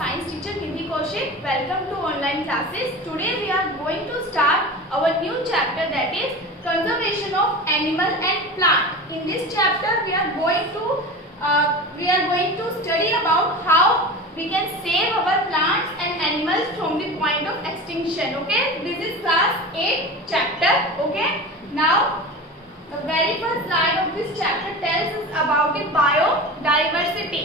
science teacher Nidhi Kaushik. Welcome to online classes. Today we are going to start our new chapter, that is conservation of animal and plant. In this chapter we are going to study about how we can save our plants and animals from the point of extinction. Okay, this is class 8 chapter. Okay, now the very first slide of this chapter tells us about the biodiversity.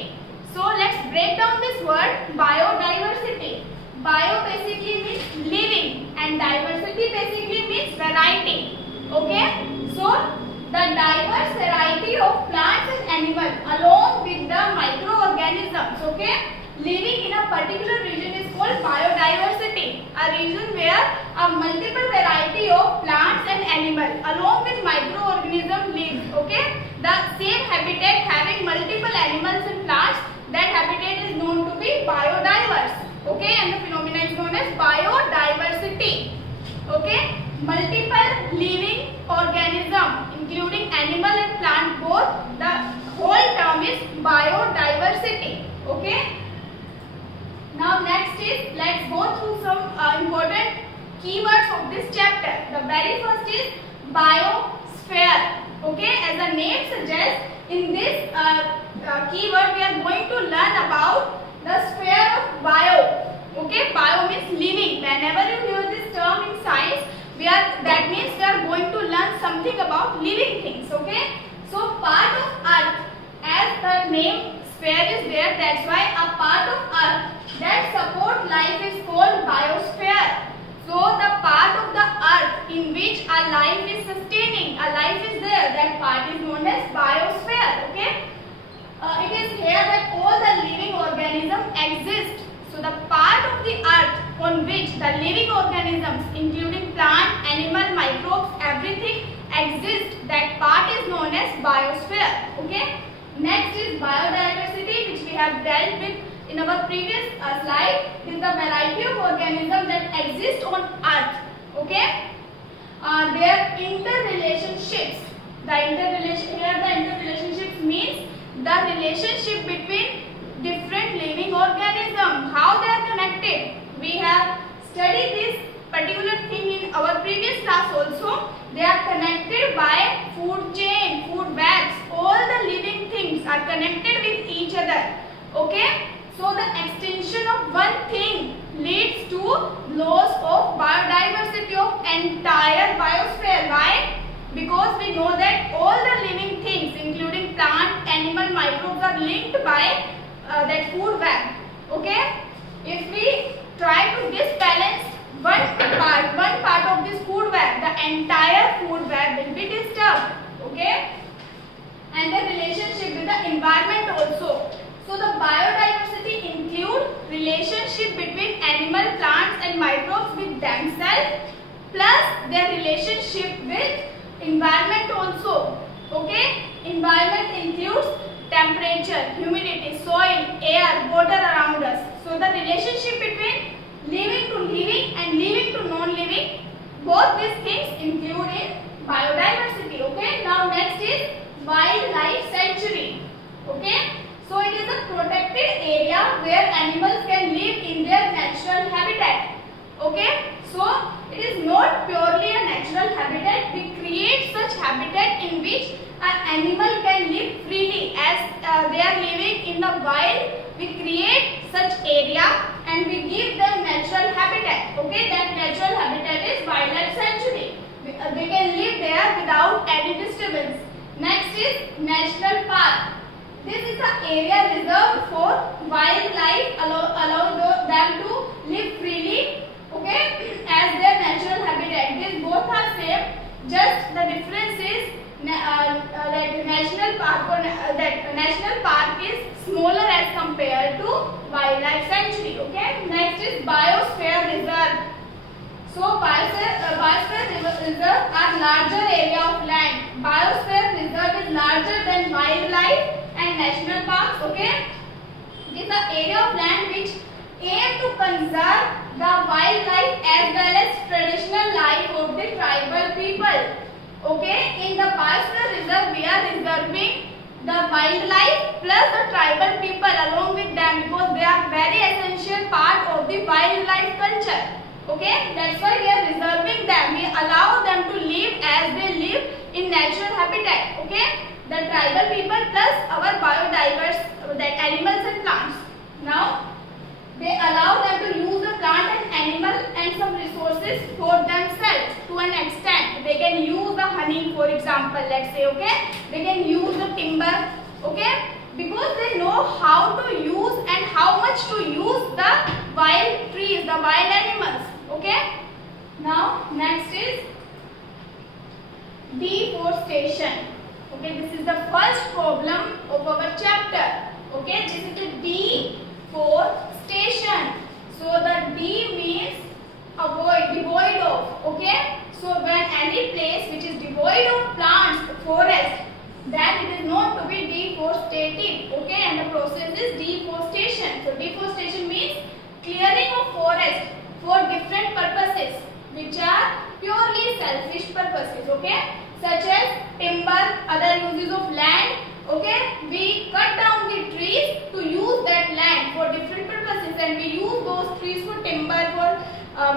So let's break down this word biodiversity. Bio basically means living and diversity basically means variety. Okay, so the diverse variety of plants and animals along with the microorganisms, okay, living in a particular region is called biodiversity. A region where a multiple variety of plants and animals along with microorganisms live. Okay, the same habitat having multiple animals and plants, that habitat is known to be biodiverse. Okay, and the phenomena is known as biodiversity. Okay, multiple living organism including animal and plant both, the whole term is biodiversity. Okay, now next is, let's go through some important keywords of this chapter. The very first is biosphere. Okay, as the name suggests, in this keyword we are going to learn about the sphere of bio. Okay, bio means living. Whenever you hear this term in science, that means we are going to learn something about living things. Okay, so part of earth, as the name sphere is there, that's why a part of earth that support life is called biosphere. So the part of the earth in which a life is sustaining, a life is there, that part is known as biosphere. Okay, it is here that all the living organisms exist. So the part of the earth on which the living organisms including plant, animal, microbes, everything exists, that part is known as biosphere. Okay, next is biodiversity, which we have dealt with in our previous slide. Is the variety of organisms that exist on earth. Okay, their interrelationships. The interrelationships means the relationship between different living organisms, how they are connected. We have studied this particular thing in our previous class also. They are connected by food chain, food webs. All the living things are connected with each other. Okay, so the extinction of one thing leads to loss of biodiversity of entire biosphere. Why? Because we know that all the living things including plant, animal, microbes are linked by that food web. Okay, if we try to disbalance one part of this food web, the entire food web will be disturbed. Okay, and the relationship with the environment also. So the biodiversity include relationship between animal, plants and microbes with themselves plus their relationship with environment also. Okay, environment includes temperature, humidity, soil, air, water around us. So the relationship between living to living and living to non-living, both these things include in biodiversity. Okay, now next is wildlife sanctuary. Okay, so it is a protected area where animals can live in their natural habitat. Okay, so it is not purely a natural habitat. We create such habitat in which an animal can live freely as they are living in the wild. We create such area and we give them natural habitat. Okay, that natural habitat is wildlife sanctuary. They can live there without any disturbance. Next is national park. This is the area reserved for wildlife, allow them to live freely. Okay, as their natural habitat. These both are same. Just the difference is that national park is smaller as compared to wildlife sanctuary. Okay, next is biosphere reserve. So biosphere reserve are larger area of land. Biosphere reserve is larger than wildlife and national parks. Okay, it is the area of land which aim to conserve the wildlife as well as traditional life of the tribal people. Okay, in the biosphere reserve we are reserving the wildlife plus the tribal people along with them, because they are very essential part of the wildlife culture. Okay, that's why we are reserving them. We allow them to live as they live in natural habitat. Okay, the tribal people plus our biodiverse, that animals and plants. Now they allow them to use the plant and animal and some resources for themselves to an extent. They can use the honey, for example, let's say. Okay, they can use the timber. Okay, because they know how to use and how much to use the wild trees, the wild animals. Okay, now next is deforestation. Okay, this is the first problem of our chapter. Okay, this is the deforestation. So the D means avoid, devoid of. Okay, so when any place which is devoid of plants, forest, then it is known to be deforested. Okay, and the process is deforestation. So deforestation means clearing of forest for different purposes, which are purely selfish purposes. Okay, such as timber, other uses of land. Okay, we cut down the trees to use that land for different purposes, and we use those trees for timber, for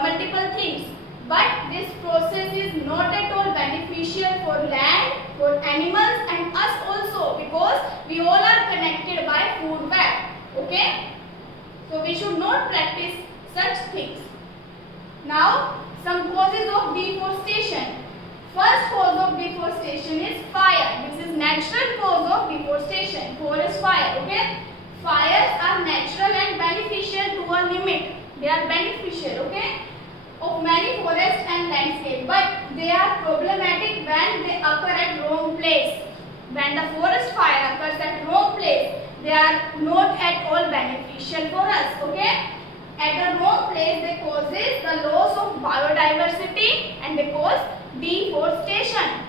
multiple things. But this process is not at all beneficial for land, for animals and us also, because we all are connected by food web. Okay, so we should not practice such things. Now some causes of deforestation. First cause of deforestation is fire. This is natural cause of deforestation. Forest fire. Okay, fires are natural and beneficial to a limit. They are beneficial. Okay, of many forests and landscape, but they are problematic when they occur at wrong place. When the forest fire occurs at wrong place, they are not at all beneficial for us. Okay, at the wrong place they causes the loss of biodiversity and they cause deforestation.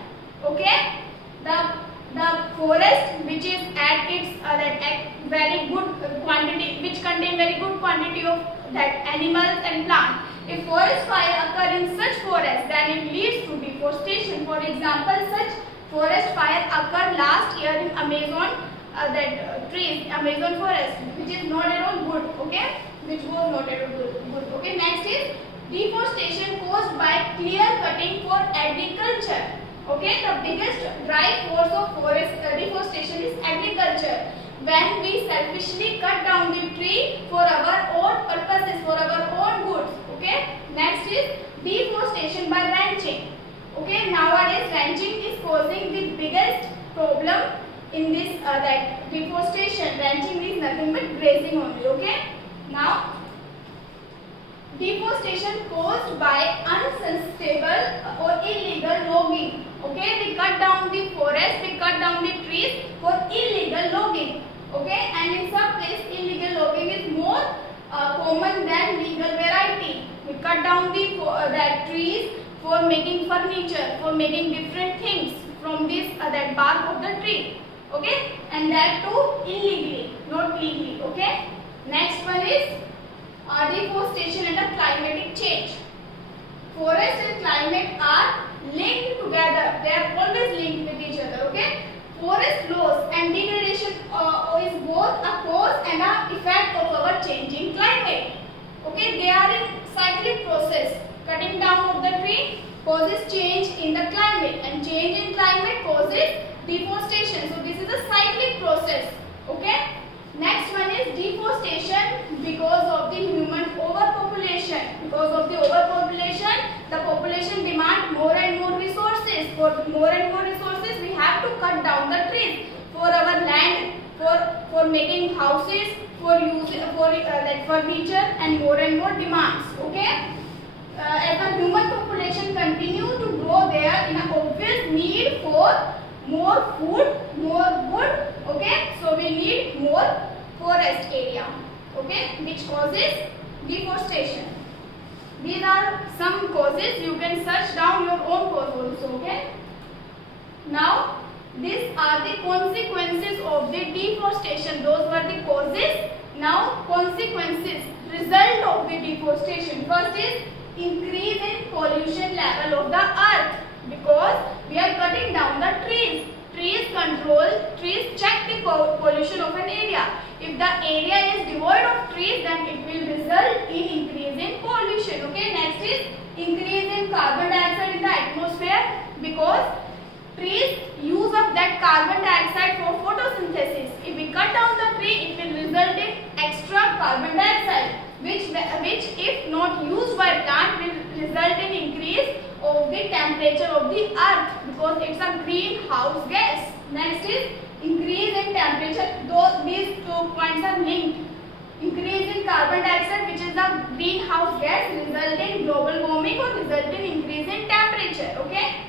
Okay, the forest which is at its very good quantity, which contain very good quantity of that animals and plants. If forest fire occur in such forest, then it leads to deforestation. For example, such forest fire occurred last year in Amazon, Amazon forest, which is not at all good. Okay, which was not at all good. Okay, next is deforestation caused by clear cutting for agriculture. Okay, the biggest drive force of forest deforestation is agriculture. When we selfishly cut down the tree for our own purposes, for our own goods. Okay, next is deforestation by ranching. Okay, nowadays ranching is causing the biggest problem in this that deforestation. Ranching is nothing but grazing only. Okay, now deforestation caused by unsustainable or illegal logging. Okay, we cut down the forest, we cut down the trees for illegal logging. Okay, and in some place illegal logging is more common than legal variety. We cut down the trees for making furniture, for making different things from this that bark of the tree. Okay, and that too illegally, not legally. Okay, next one is deforestation and a climatic change. Forest and climate are linked together. They are always linked with each other. Okay, forest loss and degradation is both a cause and an effect of our changing climate. Okay, they are in cyclic process. Cutting down of the tree causes change in the climate, and change in climate causes deforestation. So this is a cyclic process. Okay, next one is deforestation because of the human overpopulation. Because of the overpopulation, the population demand more and more resources. For more and more resources, we have to cut down the trees for our land, for making houses, for use like furniture, and more demands. Okay, as the human population continue to grow, there in an obvious need for more food, more wood. Okay, so we need more forest area. Okay, which causes deforestation. These are some causes. You can search down your own cause also. Okay, now these are the consequences of the deforestation. Those were the causes. Now consequences, result of the deforestation. First is increase in pollution level of the earth, because we are cutting down the trees. Trees check carbon dioxide for photosynthesis. If we cut down the tree, it will result in extra carbon dioxide, which if not used by plant will result in increase of the temperature of the earth, because it's a greenhouse gas. Next is increase in temperature. These 2 points are linked. Increase in carbon dioxide, which is a greenhouse gas, result in global warming or result in increase in temperature. Okay.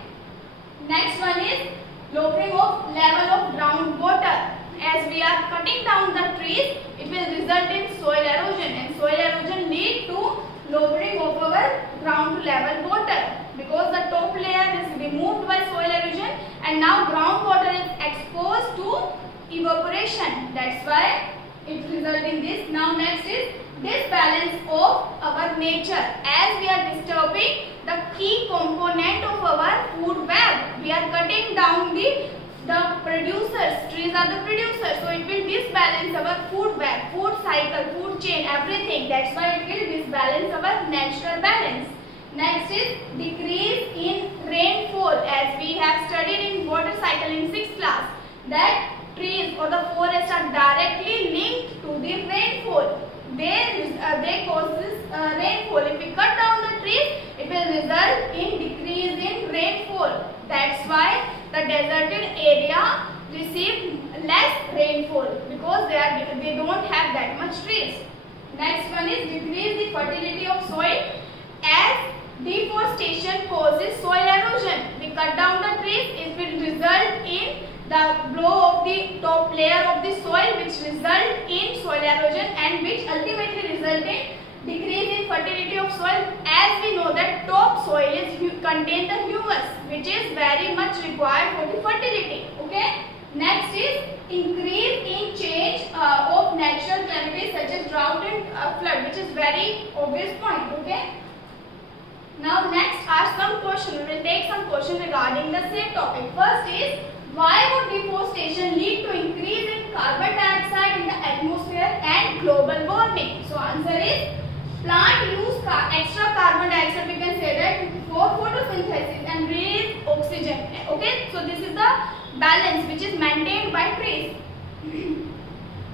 Next one is lowering of level of groundwater. As we are cutting down the trees, it will result in soil erosion, and soil erosion lead to lowering of our ground level water, because the top layer is removed by soil erosion and now groundwater is exposed to evaporation. That's why it results in this. Now next is disbalance of our nature, as we are disturbing the key component of our food web. We are cutting down the producers. Trees are the producers, so it will disbalance our food web, food cycle, food chain, everything. That's why it will disbalance our natural balance. Next is decrease in rainfall, as we have studied in water cycle in 6th class, that trees or the forest are directly linked to the rainfall. They causes rainfall. If we cut down the trees, it will result in decrease in rainfall. That's why the deserted area receive less rainfall, because they don't have that much trees. Next one is decrease the fertility of soil, as deforestation causes soil erosion. We cut down the trees, it will result in the blow of the top layer of the soil, which result in soil erosion and which ultimately result in decrease in fertility of soil, as we know that top soil contain the humus, which is very much required for the fertility. Okay. Next is increase in change of natural calamities such as drought and flood, which is very obvious point. Okay. Now next are some questions. We will take some questions regarding the same topic. First is, why would deforestation lead to increase in carbon dioxide in the atmosphere and global warming? So answer is, plant use extra carbon dioxide, we can say that, for photosynthesis and release oxygen. Okay, so this is the balance which is maintained by trees.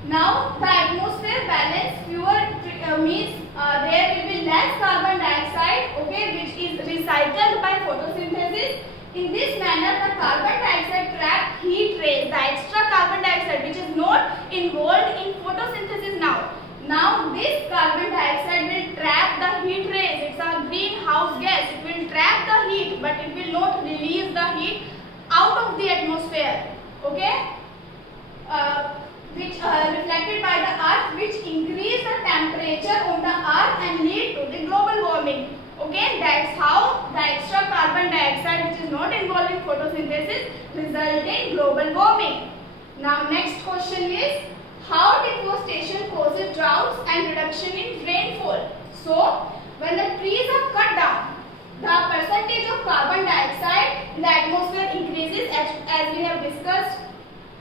Now the atmosphere balance, fewer means there will be less carbon dioxide, okay, which is recycled by photosynthesis. In this manner, the carbon dioxide trap heat rays, the extra carbon dioxide which is not involved in photosynthesis now. Now this carbon dioxide will trap the heat rays. It's a greenhouse gas. It will trap the heat, but it will not release the heat out of the atmosphere. Okay, which reflected by the earth, which increase the temperature on the earth and lead to the global warming. Okay, that's how the extra carbon dioxide, which is not involved in photosynthesis, result in global warming. Now next question is, how deforestation causes droughts and reduction in rainfall? So when the trees are cut down, the percentage of carbon dioxide in the atmosphere increases, as we have discussed,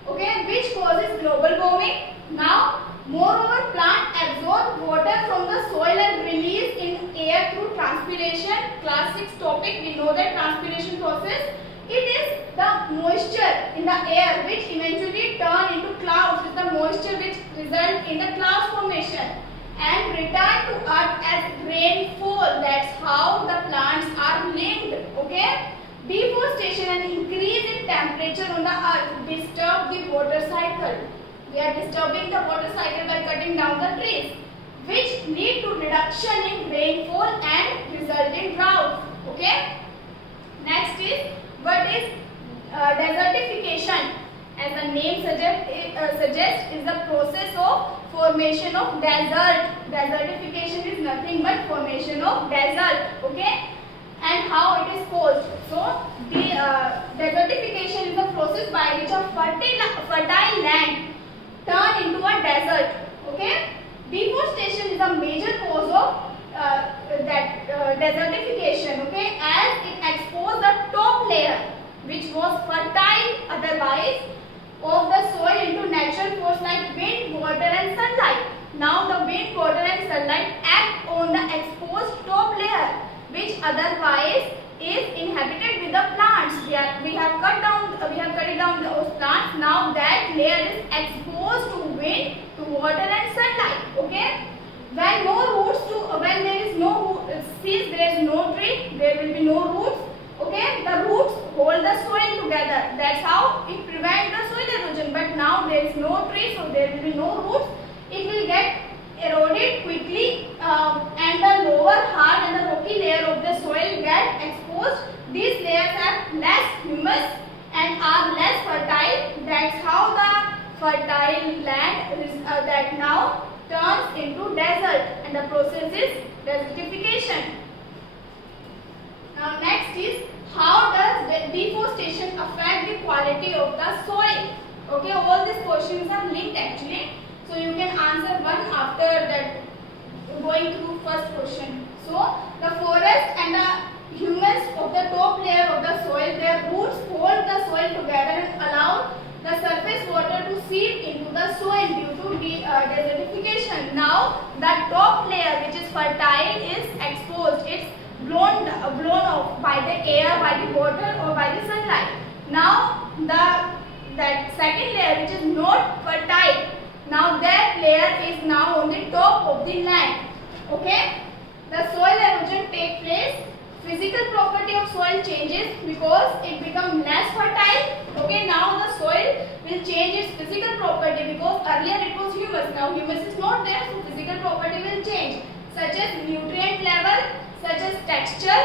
okay, which causes global warming. Now moreover, plant absorb water from the soil and release in air through transpiration. Class 6 topic, we know that transpiration process, it is the moisture in the air which eventually turn into clouds, with the moisture which result in the cloud formation and return to earth as rainfall. That's how the plants are linked. Okay, deforestation and increase in temperature on the earth disturb the water cycle. We are disturbing the water cycle by cutting down the trees, which lead to reduction in rainfall and result in drought. Okay. Next is, what is desertification? As the name suggests, is the process of formation of desert. Desertification is nothing but formation of desert. Okay. And how it is caused? So the desertification is the process by which a fertile land turn into a desert. Okay. Deforestation is a major cause of desertification. Okay, as it exposed the top layer, which was fertile otherwise, of the soil into natural force like wind, water and sunlight. Now the wind, water and sunlight act on the exposed top layer, which otherwise is inhabited with the plants. We have cut down those plants layer is exposed to wind, to water and sunlight. Okay. When there is no since there is no tree, there will be no roots. Okay, the roots hold the soil together. That's how it prevents the soil erosion. But now there is no tree, so there will be no roots. It will get eroded quickly, and the lower hard and the rocky layer of the soil get exposed. These layers have less humus and are less fertile. That's how the fertile land that now turns into desert, and the process is desertification. Now next is, how does deforestation affect the quality of the soil? Okay, all these questions are linked actually, so you can answer one after that, going through first question. So the forest and the humus of the top layer of the soil, their roots hold the soil together and allow the surface water to seep into the soil due to desertification. Now the top layer, which is fertile, is exposed. It's blown off by the air, by the water or by the sunlight. Now that second layer, which is not fertile, now that layer is now on the top of the land. Okay, the soil erosion takes place. Physical property of soil changes because it becomes less fertile. Okay, now the soil will change its physical property because earlier it was humus. Now humus is not there, so physical property will change, such as nutrient level, such as texture,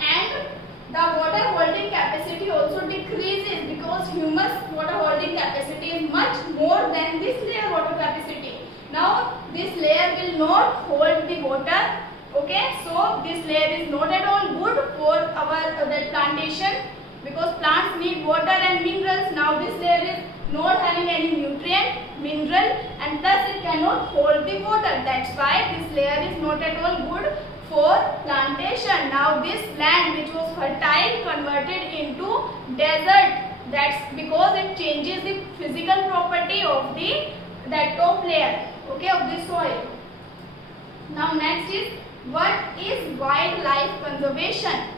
and the water holding capacity also decreases because humus water holding capacity is much more than this layer water capacity. Now this layer will not hold the water. Okay, so this layer is not at all good for our plantation because plants need water and minerals. Now this layer is not having any nutrient, mineral, and plus it cannot hold the water. That's why this layer is not at all good for plantation. Now this land which was fertile converted into desert. That's because it changes the physical property of that top layer, okay, of the soil. Now next is, what is wildlife conservation?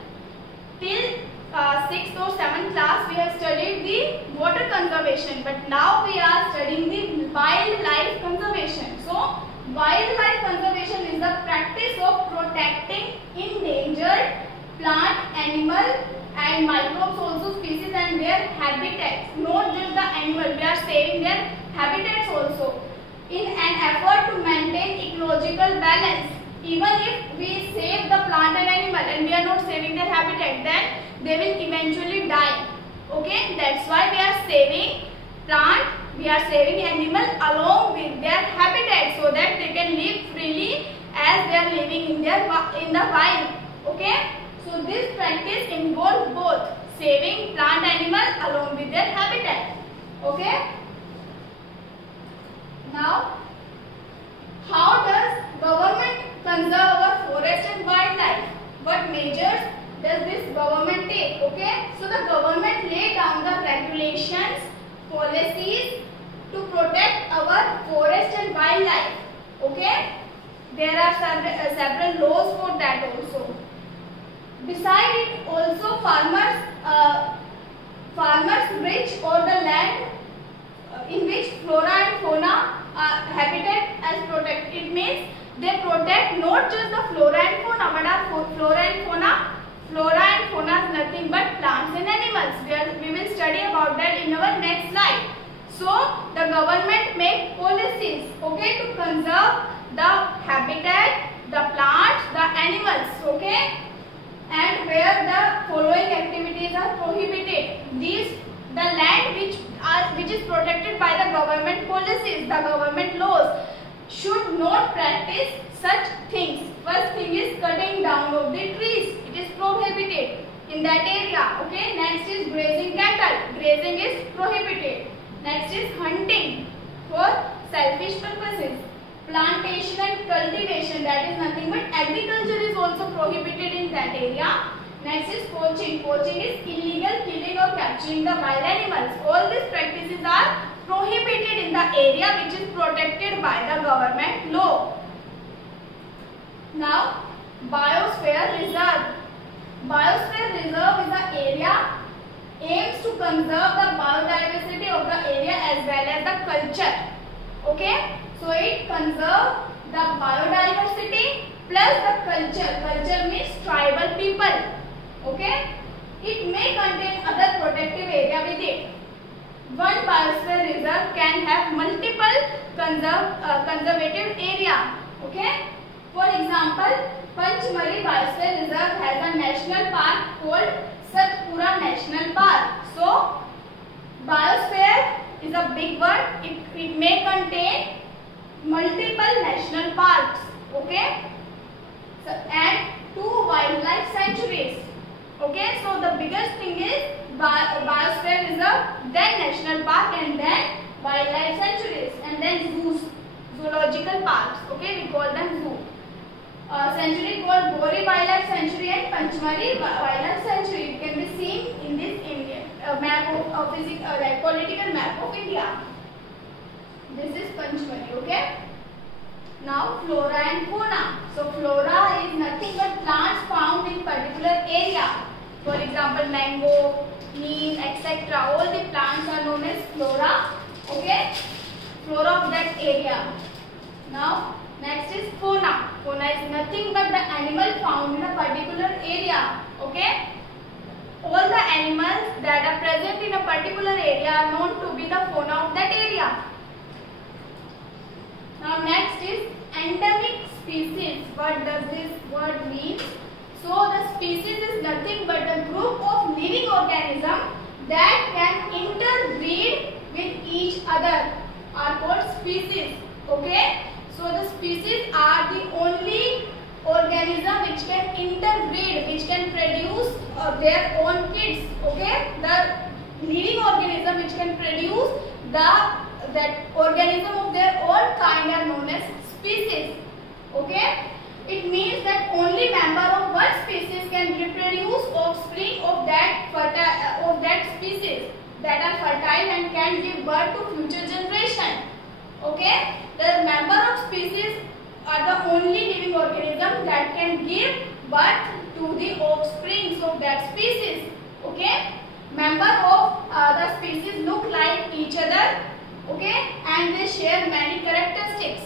Till 6th or 7th class we have studied the water conservation, but now we are studying the wildlife conservation. So wildlife conservation is the practice of protecting endangered plant, animal and microbes, also species and their habitats. Not just the animal, we are saving their habitats also in an effort to maintain ecological balance. Even if we save the plant and animal and we are not saving their habitat, then they will eventually die. Okay, that's why we are saving plant, we are saving animal along with their habitat so that they can live freely as they are living in the wild. Okay, so this practice involves both saving plant animal along with their habitat. Okay, now how does government conserve our forest and wildlife? What measures does this government take? Okay, so the government lay down the regulations, policies to protect our forest and wildlife. Okay, there are several laws for that also. Beside it, also farmers rich or the land in which flora and fauna habitat as protected. It means they protect not just the flora and fauna, but our flora and fauna. Flora and fauna is nothing but plants and animals. We will study about that in our next slide. So the government make policies, okay, to conserve the habitat, the plants, the animals, okay, and where the following activities are prohibited. The land which is protected by the government policies, the government laws, should not practice such things. First thing is cutting down of the trees. It is prohibited in that area. Okay. Next is grazing cattle. Grazing is prohibited. Next is hunting for selfish purposes. Plantation and cultivation, that is nothing but agriculture, is also prohibited in that area. Next is poaching. Poaching is illegal killing or capturing the wild animals. All these practices are prohibited in the area which is protected by the government law. Now, Biosphere Reserve. Biosphere Reserve is the area aims to conserve the biodiversity biodiversity of the area as well as the culture. Okay, so it conserves the biodiversity plus the culture. Culture means tribal people. Okay, it may contain other protective area with it. One biosphere reserve can have multiple conservative area. Okay, for example, Panchmari Biosphere Reserve has a national park called Satpura National Park. So, biosphere is a big word. It may contain multiple national parks. Okay, so, and 2 wildlife sanctuaries. Okay, so the biggest thing is biosphere reserve, then national park, and then wildlife sanctuaries, and then zoos, zoological parks. Okay, we call them zoo. Sanctuary called Bori Wildlife Sanctuary and Panchmari Wildlife Sanctuary. It can be seen in this map of political map of India. This is Panchmari. Okay. Now flora and fauna. So flora is nothing but plants found in particular area. For example, mango, neem, etc. All the plants are known as flora. Okay, flora of that area. Now next is fauna. Fauna is nothing but the animal found in a particular area. Okay, all the animals that are present in a particular area are known to be the fauna of that area. Now next is endemic species. What does this word mean? So the species is nothing but a group of living organisms that can interbreed with each other are called species. Okay, so the species are the only organism which can interbreed, which can produce their own kids. Okay, the living organism which can produce that organism of their own kind are known as species. Okay, it means that only member of one species can reproduce offspring of that species that are fertile and can give birth to future generation. Okay, the member of species are the only living organism that can give birth to the offspring of that species. Okay, member of the species look like each other. Okay, and they share many characteristics.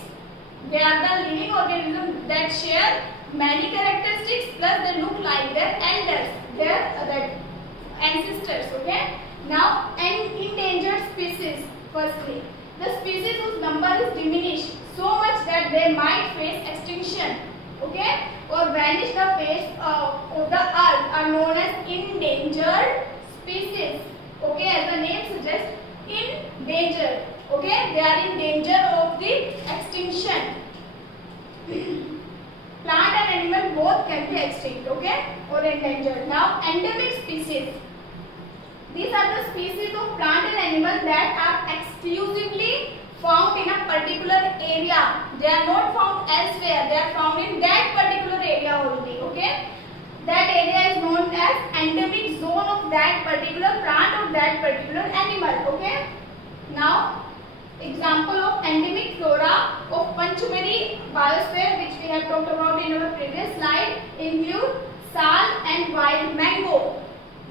They are the living organisms that share many characteristics, plus they look like their elders, their ancestors. Okay. Now, an endangered species. Firstly, the species whose number is diminished so much that they might face extinction. Okay, or vanish the face of the earth are known as endangered species. Okay, as the name suggests, endangered. Okay, they are in danger of the extinction. Plant and animal both can be extinct. Okay, or endangered. Now, endemic species. These are the species of plant and animal that are exclusively found in a particular area. They are not found elsewhere. They are found in that particular area only. Okay, that area is known as endemic zone of that particular plant or that particular animal. Okay. Now, example of endemic flora of Panchmari biosphere, which we have talked about in our previous slide, include sal and wild mango.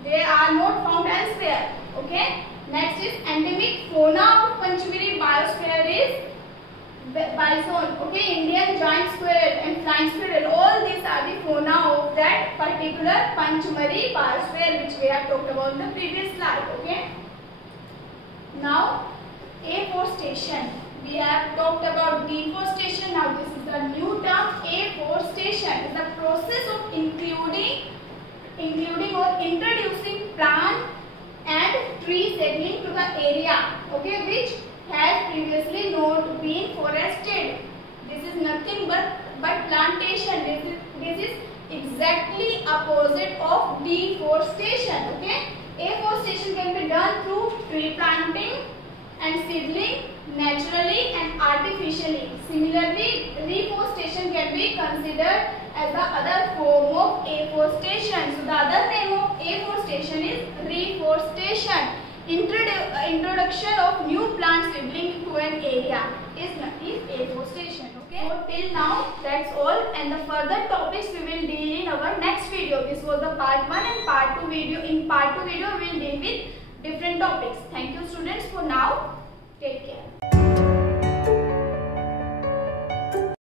They are not found elsewhere. Okay. Next is endemic fauna of Panchmari biosphere is bison. Okay, Indian giant squirrel and flying squirrel. All these are the fauna of that particular Panchmari biosphere, which we have talked about in the previous slide. Okay. Now, afforestation. We have talked about deforestation. Now this is the new term. Afforestation is the process of including or introducing plant and tree seedling to the area, okay, which has previously not been forested. This is nothing but plantation. This is exactly opposite of deforestation. Okay, afforestation can be done through tree planting and seedling naturally and artificially. Similarly, reforestation can be considered as the other form of afforestation. So the other name of afforestation is reforestation. Introduction of new plant seedling to an area is afforestation. Okay. So till now that's all, and the further topics we will deal in our next video. This was the part 1 and part 2 video. In part 2 video we will deal with different topics. Thank you students for now. Take care.